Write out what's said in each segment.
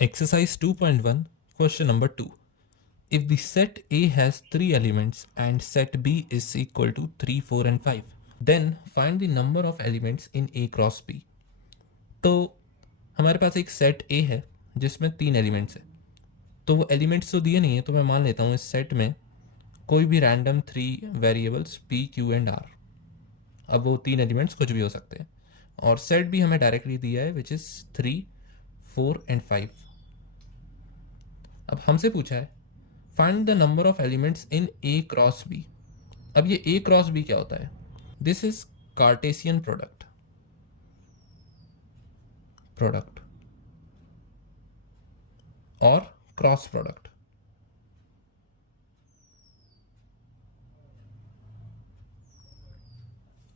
Exercise 2.1, question number 2. If the set A has 3 elements and set B is equal to 3, 4 and 5, then find the number of elements in A cross B. तो हमारे पास एक set A है जिसमें 3 elements हैं, तो वो elements तो दिए नहीं है, तो मैं मान लेता हूँ इस सेट में कोई भी random 3 variables P, Q and R. अब वो 3 एलिमेंट्स कुछ भी हो सकते हैं और सेट भी हमें डायरेक्टली दिया है विच इज़ 3, 4 एंड 5. अब हमसे पूछा है find the number of elements in A cross B. अब ये ए क्रॉस बी क्या होता है? दिस इज कार्टेशियन प्रोडक्ट और cross product.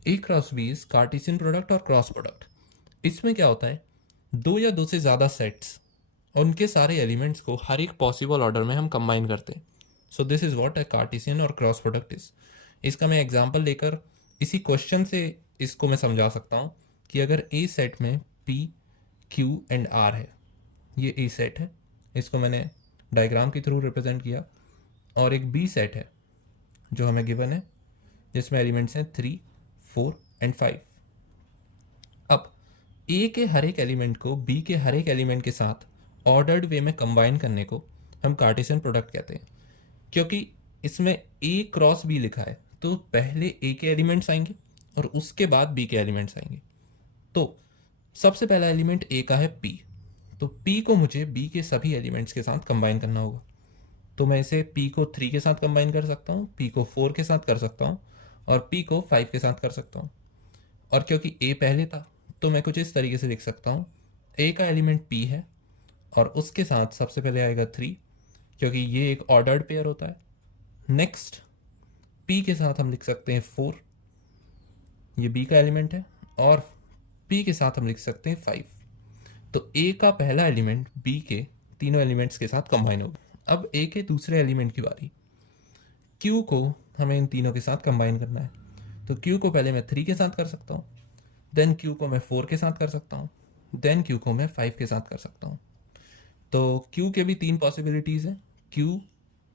A cross B is Cartesian product और क्रॉस प्रोडक्ट. इसमें क्या होता है, दो या दो से ज़्यादा सेट्स, उनके सारे एलिमेंट्स को हर एक पॉसिबल ऑर्डर में हम कंबाइन करते हैं. So this is what a Cartesian और क्रॉस प्रोडक्ट इज. इसका मैं एग्जांपल लेकर इसी क्वेश्चन से इसको मैं समझा सकता हूँ कि अगर ए सेट में P, Q एंड R है, ये ए सेट है, इसको मैंने डायग्राम के थ्रू रिप्रेजेंट किया, और एक बी सेट है जो हमें गिवन है जिसमें एलिमेंट्स हैं 3, 4 एंड 5. अब ए के हर एक एलिमेंट को बी के हर एक एलिमेंट के साथ ऑर्डर्ड वे में कंबाइन करने को हम कार्टेशियन प्रोडक्ट कहते हैं. क्योंकि इसमें ए क्रॉस बी लिखा है, तो पहले ए के एलिमेंट्स आएंगे और उसके बाद बी के एलिमेंट्स आएंगे. तो सबसे पहला एलिमेंट ए का है पी, तो पी को मुझे बी के सभी एलिमेंट्स के साथ कंबाइन करना होगा. तो मैं इसे पी को 3 के साथ कंबाइन कर सकता हूँ, पी को 4 के साथ कर सकता हूँ और पी को 5 के साथ कर सकता हूँ. और क्योंकि ए पहले था तो मैं कुछ इस तरीके से लिख सकता हूँ, ए का एलिमेंट पी है और उसके साथ सबसे पहले आएगा 3, क्योंकि ये एक ऑर्डर्ड पेयर होता है. नेक्स्ट P के साथ हम लिख सकते हैं 4, ये B का एलिमेंट है, और P के साथ हम लिख सकते हैं 5. तो A का पहला एलिमेंट B के तीनों एलिमेंट्स के साथ कंबाइन होगा. अब A के दूसरे एलिमेंट की बारी. Q को हमें इन तीनों के साथ कंबाइन करना है, तो Q को पहले मैं 3 के साथ कर सकता हूँ, देन Q को मैं 4 के साथ कर सकता हूँ, देन Q को मैं 5 के साथ कर सकता हूँ. तो Q के भी 3 पॉसिबिलिटीज़ हैं, Q,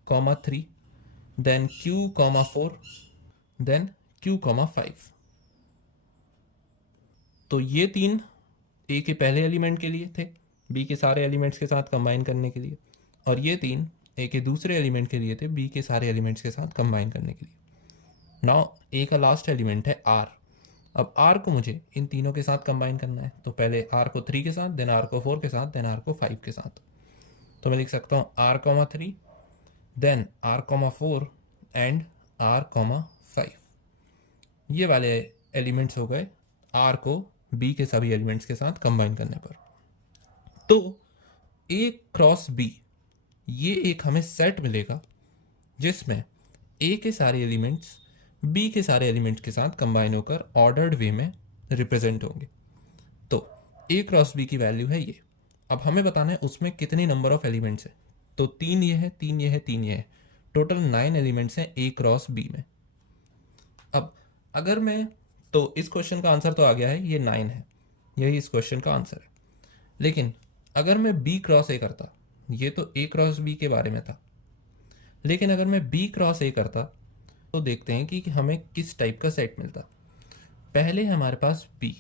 3, then Q, 4, then Q, 5. तो ये 3 A के पहले एलिमेंट के लिए थे, B के सारे एलिमेंट्स के साथ कंबाइन करने के लिए, और ये 3 A के दूसरे एलिमेंट के लिए थे, B के सारे एलिमेंट्स के साथ कंबाइन करने के लिए. नाउ A का लास्ट एलिमेंट है R. अब R को मुझे इन तीनों के साथ कंबाइन करना है, तो पहले R को 3 के साथ, देन R को 4 के साथ, देन R को 5 के साथ. तो मैं लिख सकता हूँ R, 3, then R, 4 and R, 5. ये वाले एलिमेंट्स हो गए R को B के सभी एलिमेंट्स के साथ कंबाइन करने पर. तो A क्रॉस B, ये एक हमें सेट मिलेगा जिसमें A के सारे एलिमेंट्स B के सारे एलिमेंट्स के साथ कंबाइन होकर ऑर्डर्ड वे में रिप्रेजेंट होंगे. तो A क्रॉस B की वैल्यू है ये. अब हमें बताना है उसमें कितने नंबर ऑफ एलिमेंट्स हैं. तो 3 ये है, 3 ये है, 3 ये है, टोटल 9 एलिमेंट्स हैं A क्रॉस B में. अब अगर मैं, तो इस क्वेश्चन का आंसर तो आ गया है, ये 9 है, यही इस क्वेश्चन का आंसर है. लेकिन अगर मैं B क्रॉस A करता, ये तो A क्रॉस B के बारे में था, लेकिन अगर मैं B क्रॉस A करता तो देखते हैं कि हमें किस टाइप का सेट मिलता. पहले हमारे पास B,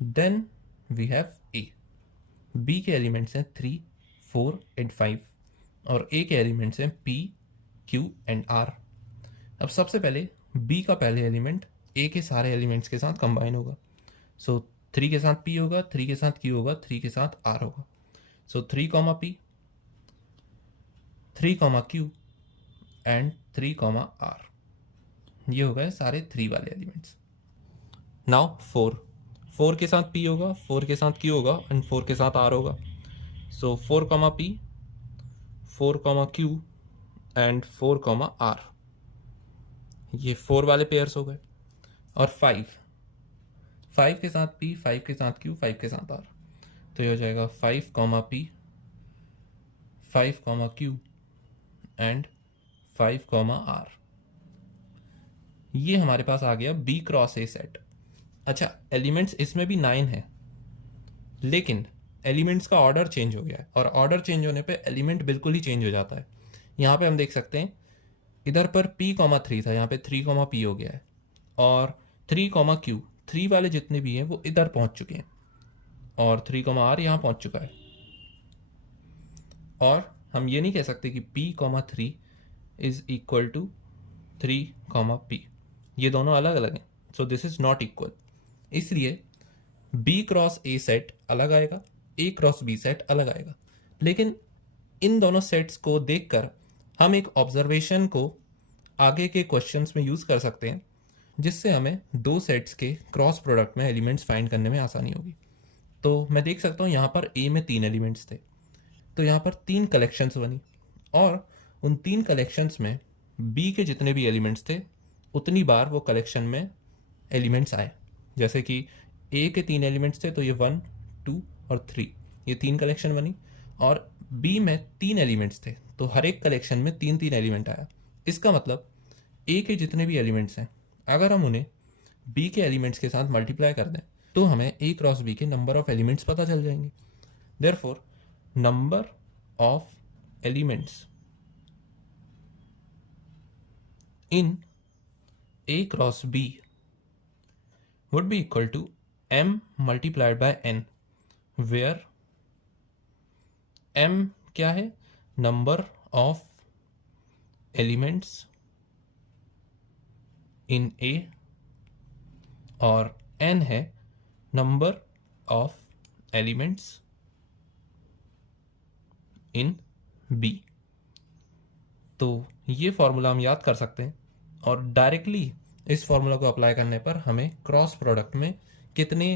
then we have A. B के एलिमेंट्स हैं 3, 4 एंड 5 और A के एलिमेंट्स हैं P, Q एंड R. अब सबसे पहले B का पहले एलिमेंट A के सारे एलिमेंट्स के साथ कंबाइन होगा. सो 3 के साथ P होगा, 3 के साथ Q होगा, 3 के साथ R होगा. सो 3, P, 3, Q एंड 3, R. ये हो गए सारे 3 वाले एलिमेंट्स. नाउ 4 के साथ P होगा, 4 के साथ Q होगा एंड 4 के साथ R होगा. सो 4, P, 4, Q एंड 4, R. ये 4 वाले पेयर्स हो गए. और 5 के साथ P, 5 के साथ Q, 5 के साथ R. तो ये हो जाएगा 5, P, 5, Q एंड 5, R. ये हमारे पास आ गया B क्रॉस A सेट. अच्छा, एलिमेंट्स इसमें भी 9 है, लेकिन एलिमेंट्स का ऑर्डर चेंज हो गया है, और ऑर्डर चेंज होने पे एलिमेंट बिल्कुल ही चेंज हो जाता है। यहाँ पे हम देख सकते हैं इधर पर p,3 था, यहाँ पे 3,p हो गया है, और 3,q, 3 वाले जितने भी हैं वो इधर पहुंच चुके हैं, और 3,r यहाँ पहुंच चुका है। और हम ये नहीं कह सकते कि p,3 is equal to 3,p, ये दोनों अलग अलग हैं, so this is not equal. इसलिए b क्रॉस a सेट अलग आएगा, a क्रॉस b सेट अलग आएगा। लेकिन इन दोनों सेट्स को देखकर हम एक ऑब्जर्वेशन को आगे के क्वेश्चंस में यूज़ कर सकते हैं, जिससे हमें दो सेट्स के क्रॉस प्रोडक्ट में एलिमेंट्स फाइंड करने में आसानी होगी। तो मैं देख सकता हूँ यहाँ पर A में 3 एलिमेंट्स थे, तो यहाँ पर 3 कलेक्शंस बनी, और उन 3 कलेक्शंस में B के जितने भी एलिमेंट्स थे उतनी बार वो कलेक्शन में एलिमेंट्स आए। जैसे कि A के 3 एलिमेंट्स थे, तो ये 1, 2 और 3, ये 3 कलेक्शन बनी, और B में 3 एलिमेंट्स थे, तो हर एक कलेक्शन में 3-3 एलिमेंट आया। इसका मतलब A के जितने भी एलिमेंट्स हैं, अगर हम उन्हें B के एलिमेंट्स के साथ मल्टीप्लाई कर दें तो हमें A क्रॉस B के नंबर ऑफ एलिमेंट्स पता चल जाएंगे। Therefore number of elements in A cross B would be equal to m multiplied by n, where m क्या है, number of elements in A, और n है number of elements in B। तो ये formula हम याद कर सकते हैं, और डायरेक्टली इस फॉर्मूला को अप्लाई करने पर हमें क्रॉस प्रोडक्ट में कितने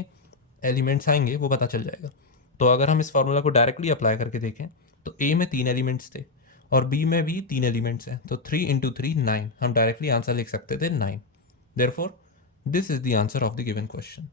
एलिमेंट्स आएंगे वो पता चल जाएगा। तो अगर हम इस फॉर्मूला को डायरेक्टली अप्लाई करके देखें तो A में 3 एलिमेंट्स थे और B में भी 3 एलिमेंट्स हैं, तो 3 इंटू 3 9, हम डायरेक्टली आंसर लिख सकते थे 9। Therefore this is the answer of the given question.